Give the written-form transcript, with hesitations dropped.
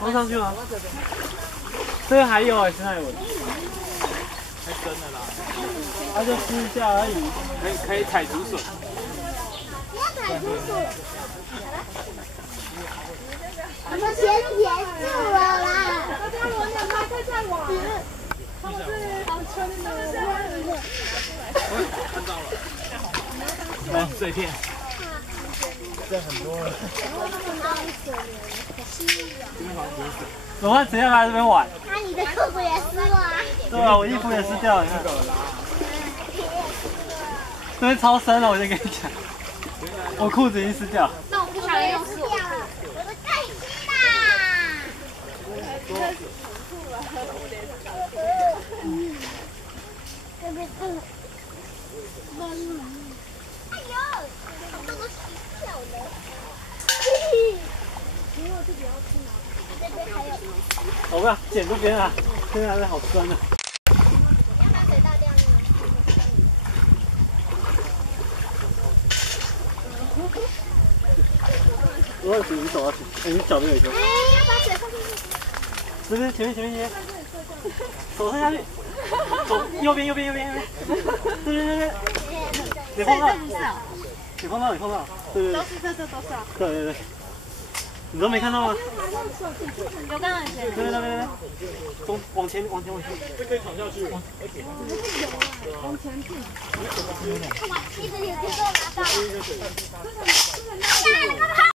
放上去吗？这个还有现在有。太深了啦。它就吃一下而已。可以采竹笋。不要采竹笋。我们先结束了啦。大家轮流拍，再玩。他们是好圈的。看到了。哦，碎片。这很多了。我看谁要来这边玩？那你的裤子也湿了啊？对啊，我衣服也湿掉了。这边超深了，我先跟你讲，我裤子已经湿掉。那我不想用湿掉了，我的盖子啦。哎呦，好多都湿掉了。因为我自己要去拿。这边还有。我不要剪这边啊，这边还是好深啊。你要把水倒掉呢。我你手要去，你脚没有球。哎，要把水放进去。这边前面，手伸下去，手右边，这边，你碰到，对。都是这都是啊。对，你都没看到吗？有看到你谁？对，往前，这可以躺下去。往前进。哇，一直有这个拿到。